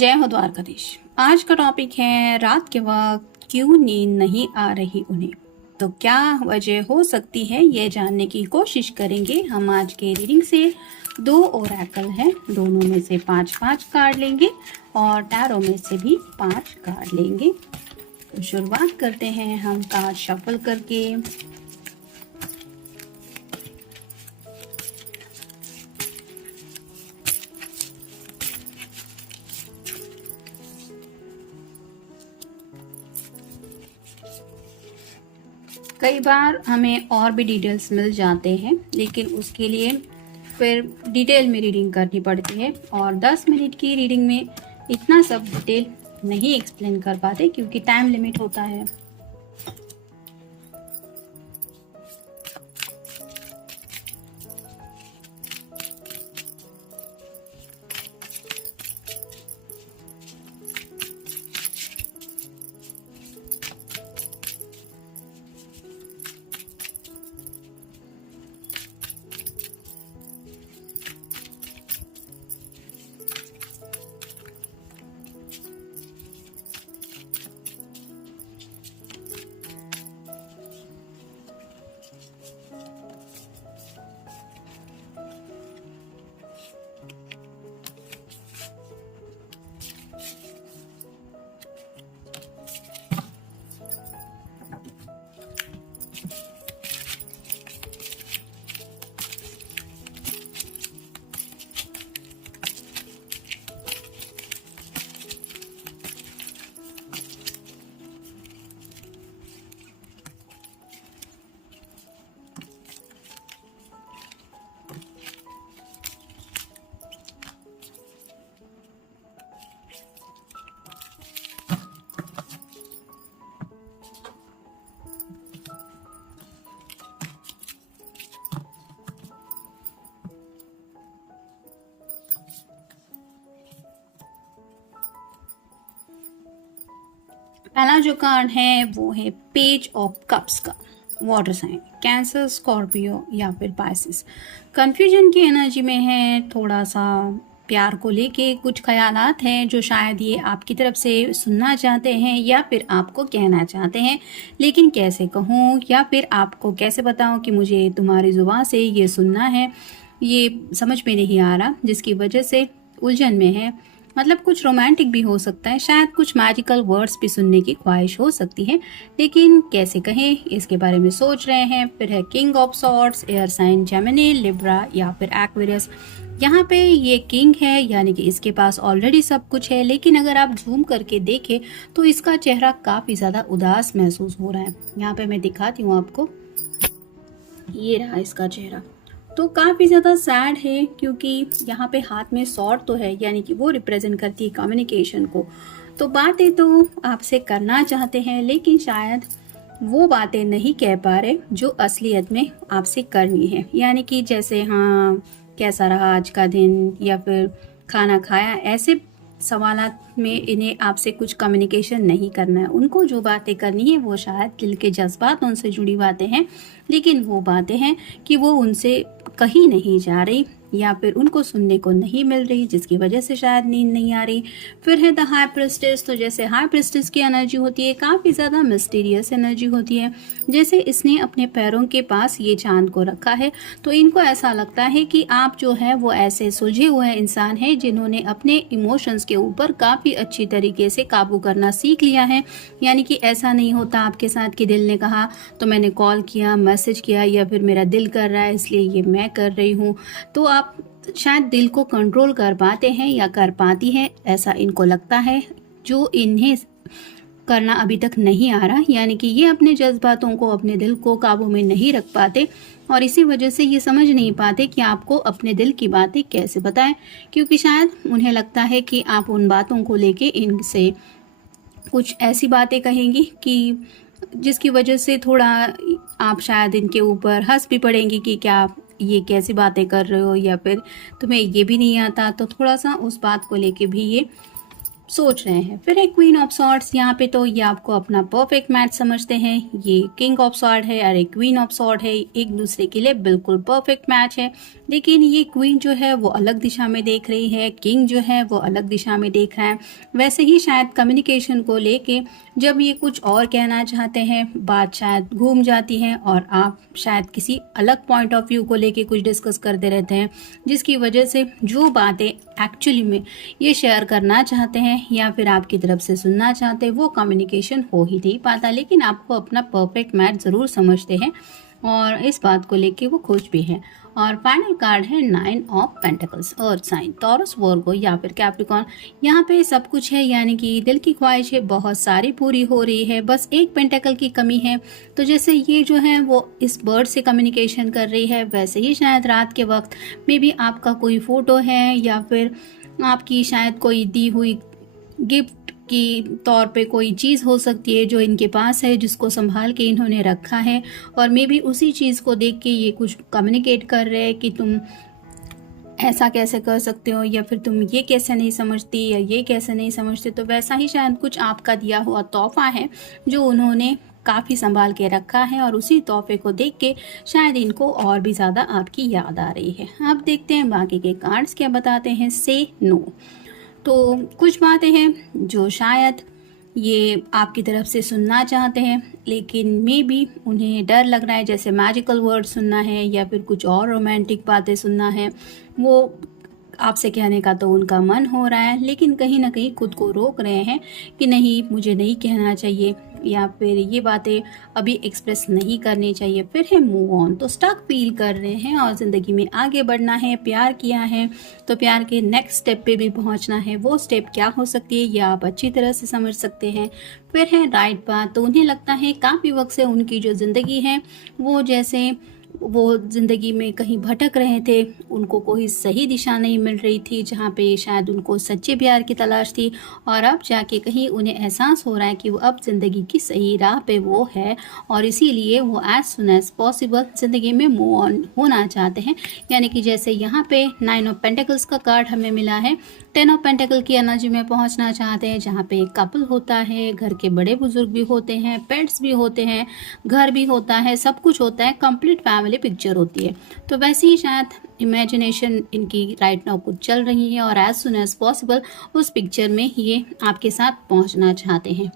जय हो द्वारकाधीश। आज का टॉपिक है रात के वक्त क्यों नींद नहीं आ रही उन्हें। तो क्या वजह हो सकती है ये जानने की कोशिश करेंगे हम आज के रीडिंग से। दो ओरेकल हैं, दोनों में से 5-5 कार्ड लेंगे और टैरो में से भी 5 कार्ड लेंगे। तो शुरुआत करते हैं हम कार्ड शफल करके। कई बार हमें और भी डिटेल्स मिल जाते हैं, लेकिन उसके लिए फिर डिटेल में रीडिंग करनी पड़ती है और 10 मिनट की रीडिंग में इतना सब डिटेल नहीं एक्सप्लेन कर पाते क्योंकि टाइम लिमिट होता है। पहला जो कार्ड है वो है पेज ऑफ कप्स का। वाटर साइन, कैंसर, स्कॉर्पियो या फिर पाइसिस कंफ्यूजन की एनर्जी में है। थोड़ा सा प्यार को लेके कुछ ख्यालात हैं जो शायद ये आपकी तरफ से सुनना चाहते हैं या फिर आपको कहना चाहते हैं, लेकिन कैसे कहूँ या फिर आपको कैसे बताऊँ कि मुझे तुम्हारी जुबान से ये सुनना है, ये समझ में नहीं आ रहा, जिसकी वजह से उलझन में है। मतलब कुछ रोमांटिक भी हो सकता है, शायद कुछ मैजिकल वर्ड्स भी सुनने की ख्वाहिश हो सकती है, लेकिन कैसे कहें इसके बारे में सोच रहे हैं। फिर है king of swords, air sign Gemini, Libra या फिर एक्वेरियस। यहाँ पे ये किंग है, यानी कि इसके पास ऑलरेडी सब कुछ है, लेकिन अगर आप जूम करके देखें तो इसका चेहरा काफ़ी ज़्यादा उदास महसूस हो रहा है। यहाँ पे मैं दिखाती हूँ आपको, ये रहा इसका चेहरा। तो काफ़ी ज़्यादा सैड है क्योंकि यहाँ पे हाथ में सॉर्ड तो है, यानी कि वो रिप्रेजेंट करती है कम्युनिकेशन को। तो बातें तो आपसे करना चाहते हैं, लेकिन शायद वो बातें नहीं कह पा रहे जो असलियत में आपसे करनी है। यानी कि जैसे हाँ कैसा रहा आज का दिन या फिर खाना खाया, ऐसे सवालात में इन्हें आपसे कुछ कम्युनिकेशन नहीं करना है। उनको जो बातें करनी है वो शायद दिल के जज्बात उनसे जुड़ी बातें हैं, लेकिन वो बातें हैं कि वो उनसे कहीं नहीं जा रही या फिर उनको सुनने को नहीं मिल रही, जिसकी वजह से शायद नींद नहीं आ रही। फिर है द हाई प्रिस्टेस। तो जैसे हाई प्रिस्टेस की एनर्जी होती है काफ़ी ज़्यादा मिस्टीरियस एनर्जी होती है। जैसे इसने अपने पैरों के पास ये चांद को रखा है, तो इनको ऐसा लगता है कि आप जो है वो ऐसे सुलझे हुए इंसान हैं जिन्होंने अपने इमोशंस के ऊपर काफ़ी अच्छी तरीके से काबू करना सीख लिया है। यानी कि ऐसा नहीं होता आपके साथ कि दिल ने कहा तो मैंने कॉल किया, मैसेज किया, या फिर मेरा दिल कर रहा है इसलिए ये मैं कर रही हूँ। तो आप शायद दिल को कंट्रोल कर पाते हैं या कर पाती हैं, ऐसा इनको लगता है, जो इन्हें करना अभी तक नहीं आ रहा। यानी कि ये अपने जज्बातों को, अपने दिल को काबू में नहीं रख पाते और इसी वजह से ये समझ नहीं पाते कि आपको अपने दिल की बातें कैसे बताएं, क्योंकि शायद उन्हें लगता है कि आप उन बातों को लेके इनसे कुछ ऐसी बातें कहेंगी कि जिसकी वजह से थोड़ा आप शायद इनके ऊपर हंस भी पड़ेंगी कि क्या आप ये कैसी बातें कर रहे हो, या फिर तुम्हें ये भी नहीं आता। तो थोड़ा सा उस बात को लेके भी ये सोच रहे हैं। फिर है क्वीन ऑफ सॉर्ड्स, यहाँ पे तो ये आपको अपना परफेक्ट मैच समझते हैं। ये किंग ऑफ सॉर्ड है और एक क्वीन ऑफ सॉर्ड है, एक दूसरे के लिए बिल्कुल परफेक्ट मैच है। लेकिन ये क्वीन जो है वो अलग दिशा में देख रही है, किंग जो है वो अलग दिशा में देख रहा है। वैसे ही शायद कम्युनिकेशन को लेके जब ये कुछ और कहना चाहते हैं, बात शायद घूम जाती है और आप शायद किसी अलग पॉइंट ऑफ व्यू को लेके कुछ डिस्कस करते रहते हैं, जिसकी वजह से जो बातें एक्चुअली में ये शेयर करना चाहते हैं या फिर आपकी तरफ से सुनना चाहते हैं वो कम्युनिकेशन हो ही नहीं पाता। लेकिन आपको अपना परफेक्ट मैच ज़रूर समझते हैं और इस बात को लेके वो खुश भी हैं। और फाइनल कार्ड है 9 of pentacles, earth sign, Taurus, Virgo या फिर कैप्रिकॉर्न। यहाँ पे सब कुछ है, यानी कि दिल की ख्वाहिशें बहुत सारी पूरी हो रही है, बस एक पेंटिकल की कमी है। तो जैसे ये जो है वो इस बर्ड से कम्युनिकेशन कर रही है, वैसे ही शायद रात के वक्त में भी आपका कोई फोटो है या फिर आपकी शायद कोई दी हुई गिफ्ट की तौर पे कोई चीज़ हो सकती है जो इनके पास है, जिसको संभाल के इन्होंने रखा है। और मे बी उसी चीज़ को देख के ये कुछ कम्युनिकेट कर रहे हैं कि तुम ऐसा कैसे कर सकते हो, या फिर तुम ये कैसे नहीं समझती, या ये कैसे नहीं समझते। तो वैसा ही शायद कुछ आपका दिया हुआ तोहफा है जो उन्होंने काफ़ी संभाल के रखा है और उसी तोहफे को देख के शायद इनको और भी ज़्यादा आपकी याद आ रही है। अब देखते हैं बाकी के कार्ड्स क्या बताते हैं। से नो, तो कुछ बातें हैं जो शायद ये आपकी तरफ से सुनना चाहते हैं, लेकिन मे बी उन्हें डर लग रहा है, जैसे मैजिकल वर्ड सुनना है या फिर कुछ और रोमांटिक बातें सुनना है। वो आपसे कहने का तो उनका मन हो रहा है, लेकिन कहीं ना कहीं खुद को रोक रहे हैं कि नहीं, मुझे नहीं कहना चाहिए या फिर ये बातें अभी एक्सप्रेस नहीं करनी चाहिए। फिर है मूव ऑन, तो स्टक फील कर रहे हैं और ज़िंदगी में आगे बढ़ना है। प्यार किया है तो प्यार के नेक्स्ट स्टेप पे भी पहुंचना है। वो स्टेप क्या हो सकती है ये आप अच्छी तरह से समझ सकते हैं। फिर है राइट पाथ, तो उन्हें लगता है काफ़ी वक्त से उनकी जो ज़िंदगी है वो जैसे वो ज़िंदगी में कहीं भटक रहे थे, उनको कोई सही दिशा नहीं मिल रही थी जहाँ पे शायद उनको सच्चे प्यार की तलाश थी। और अब जाके कहीं उन्हें एहसास हो रहा है कि वो अब ज़िंदगी की सही राह पे वो है और इसीलिए वो एज सुन एज पॉसिबल ज़िंदगी में मूव ऑन होना चाहते हैं। यानी कि जैसे यहाँ पे 9 ऑफ पेंटिकल्स का कार्ड हमें मिला है, 10 ऑफ पेंटिकल की एनर्जी में पहुँचना चाहते हैं जहाँ पे एक कपल होता है, घर के बड़े बुजुर्ग भी होते हैं, पेट्स भी होते हैं, घर भी होता है, सब कुछ होता है, कंप्लीट फैमिली पिक्चर होती है। तो वैसे ही शायद इमेजिनेशन इनकी राइट नाउ कुछ चल रही है और एज सुन एज पॉसिबल उस पिक्चर में ये आपके साथ पहुंचना चाहते हैं।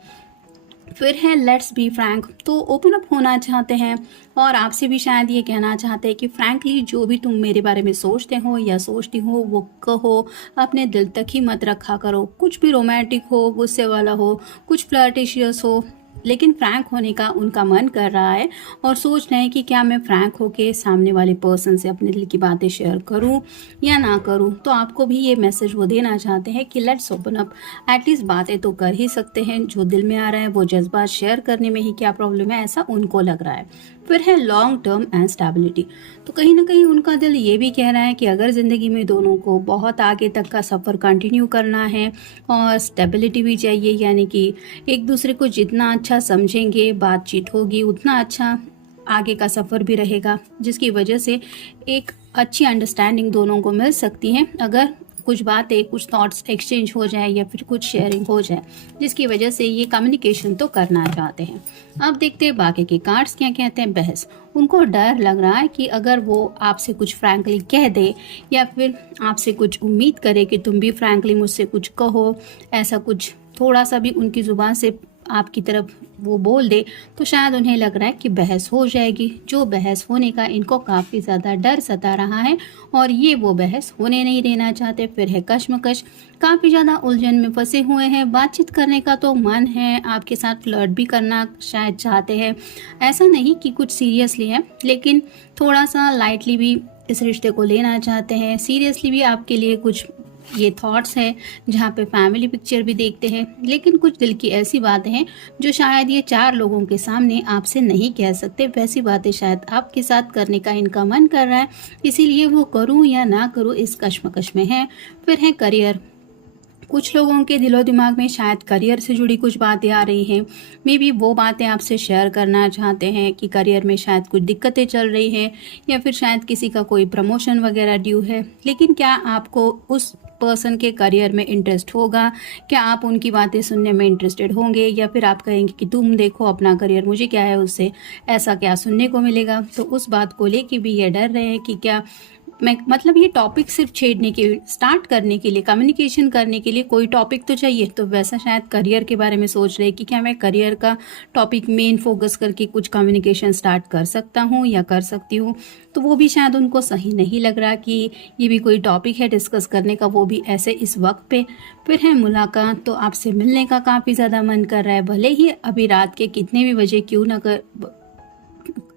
फिर है लेट्स बी फ्रैंक, तो ओपन अप होना चाहते हैं और आपसे भी शायद ये कहना चाहते हैं कि फ्रैंकली जो भी तुम मेरे बारे में सोचते हो या सोचती हो वो कहो, अपने दिल तक ही मत रखा करो। कुछ भी रोमांटिक हो, गुस्से वाला हो, कुछ फ्लर्टिशियस हो, लेकिन फ्रैंक होने का उनका मन कर रहा है और सोच रहे हैं कि क्या मैं फ्रैंक होके सामने वाले पर्सन से अपने दिल की बातें शेयर करूं या ना करूं। तो आपको भी ये मैसेज वो देना चाहते हैं कि लेट्स ओपन अप, एटलीस्ट बातें तो कर ही सकते हैं, जो दिल में आ रहा है वो जज्बात शेयर करने में ही क्या प्रॉब्लम है, ऐसा उनको लग रहा है। फिर है लॉन्ग टर्म एंड स्टेबिलिटी, तो कहीं ना कहीं उनका दिल ये भी कह रहा है कि अगर ज़िंदगी में दोनों को बहुत आगे तक का सफ़र कंटिन्यू करना है और स्टेबिलिटी भी चाहिए, यानी कि एक दूसरे को जितना अच्छा समझेंगे, बातचीत होगी, उतना अच्छा आगे का सफ़र भी रहेगा, जिसकी वजह से एक अच्छी अंडरस्टैंडिंग दोनों को मिल सकती है अगर कुछ बातें, कुछ थॉट्स एक्सचेंज हो जाए या फिर कुछ शेयरिंग हो जाए, जिसकी वजह से ये कम्युनिकेशन तो करना चाहते हैं। अब देखते हैं बाकी के कार्ड्स क्या कहते हैं। बहस, उनको डर लग रहा है कि अगर वो आपसे कुछ फ्रैंकली कह दे या फिर आपसे कुछ उम्मीद करे कि तुम भी फ्रैंकली मुझसे कुछ कहो, ऐसा कुछ थोड़ा सा भी उनकी ज़ुबान से आपकी तरफ वो बोल दे, तो शायद उन्हें लग रहा है कि बहस हो जाएगी। जो बहस होने का इनको काफ़ी ज़्यादा डर सता रहा है और ये वो बहस होने नहीं देना चाहते। फिर है कश्मकश, काफ़ी ज़्यादा उलझन में फंसे हुए हैं। बातचीत करने का तो मन है, आपके साथ फ्लर्ट भी करना शायद चाहते हैं, ऐसा नहीं कि कुछ सीरियसली है, लेकिन थोड़ा सा लाइटली भी इस रिश्ते को लेना चाहते हैं। सीरियसली भी आपके लिए कुछ ये थॉट्स है जहाँ पे फैमिली पिक्चर भी देखते हैं, लेकिन कुछ दिल की ऐसी बातें हैं जो शायद ये 4 लोगों के सामने आपसे नहीं कह सकते। वैसी बातें शायद आपके साथ करने का इनका मन कर रहा है, इसीलिए वो करूं या ना करूं इस कश्मकश में है। फिर है करियर, कुछ लोगों के दिलो दिमाग में शायद करियर से जुड़ी कुछ बातें आ रही हैं। मे बी वो बातें आपसे शेयर करना चाहते हैं कि करियर में शायद कुछ दिक्कतें चल रही हैं या फिर शायद किसी का कोई प्रमोशन वगैरह ड्यू है, लेकिन क्या आपको उस पर्सन के करियर में इंटरेस्ट होगा? क्या आप उनकी बातें सुनने में इंटरेस्टेड होंगे, या फिर आप कहेंगे कि तुम देखो अपना करियर, मुझे क्या है उससे, ऐसा क्या सुनने को मिलेगा? तो उस बात को लेके भी ये डर रहे हैं कि क्या मैं, मतलब ये टॉपिक सिर्फ छेड़ने के, स्टार्ट करने के लिए, कम्युनिकेशन करने के लिए कोई टॉपिक तो चाहिए। तो वैसा शायद करियर के बारे में सोच रहे हैं कि क्या मैं करियर का टॉपिक मेन फोकस करके कुछ कम्युनिकेशन स्टार्ट कर सकता हूँ या कर सकती हूँ। तो वो भी शायद उनको सही नहीं लग रहा कि ये भी कोई टॉपिक है डिस्कस करने का, वो भी ऐसे इस वक्त पे। फिर है मुलाकात, तो आपसे मिलने का काफ़ी ज़्यादा मन कर रहा है, भले ही अभी रात के कितने भी बजे क्यों ना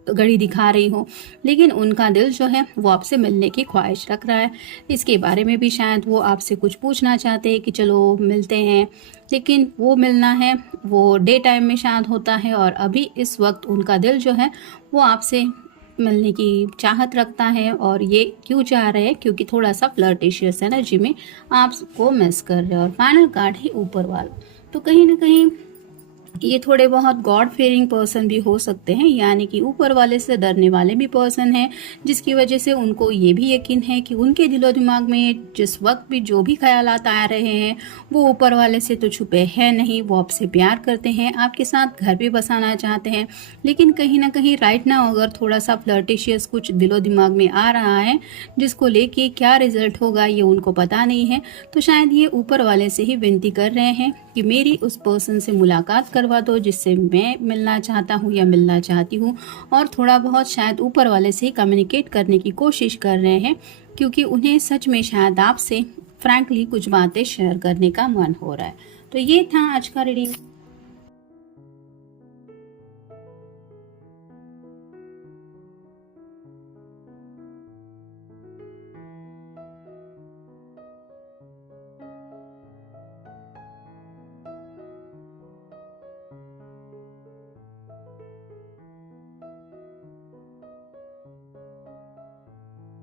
घड़ी दिखा रही हो, लेकिन उनका दिल जो है वो आपसे मिलने की ख्वाहिश रख रहा है। इसके बारे में भी शायद वो आपसे कुछ पूछना चाहते हैं कि चलो मिलते हैं, लेकिन वो मिलना है वो डे टाइम में शायद होता है, और अभी इस वक्त उनका दिल जो है वो आपसे मिलने की चाहत रखता है। और ये क्यों चाह रहे हैं? क्योंकि थोड़ा सा फ्लर्टिशियस एनर्जी में आपको मिस कर रहे हैं। और फाइनल कार्ड है ऊपर वाला। तो कहीं ना कहीं ये थोड़े बहुत गॉड फेयरिंग पर्सन भी हो सकते हैं, यानी कि ऊपर वाले से डरने वाले भी पर्सन हैं, जिसकी वजह से उनको ये भी यकीन है कि उनके दिलो दिमाग में जिस वक्त भी जो भी ख्यालात आ रहे हैं वो ऊपर वाले से तो छुपे हैं नहीं। वो आपसे प्यार करते हैं, आपके साथ घर भी बसाना चाहते हैं, लेकिन कहीं ना कहीं राइट नाउ अगर थोड़ा सा फ्लर्टिशियस कुछ दिलो दिमाग में आ रहा है, जिसको लेके क्या रिजल्ट होगा ये उनको पता नहीं है। तो शायद ये ऊपर वाले से ही विनती कर रहे हैं कि मेरी उस पर्सन से मुलाकात करवा दो जिससे मैं मिलना चाहता हूँ या मिलना चाहती हूँ। और थोड़ा बहुत शायद ऊपर वाले से ही कम्युनिकेट करने की कोशिश कर रहे हैं, क्योंकि उन्हें सच में शायद आपसे फ्रैंकली कुछ बातें शेयर करने का मन हो रहा है। तो ये था आज का रीडिंग।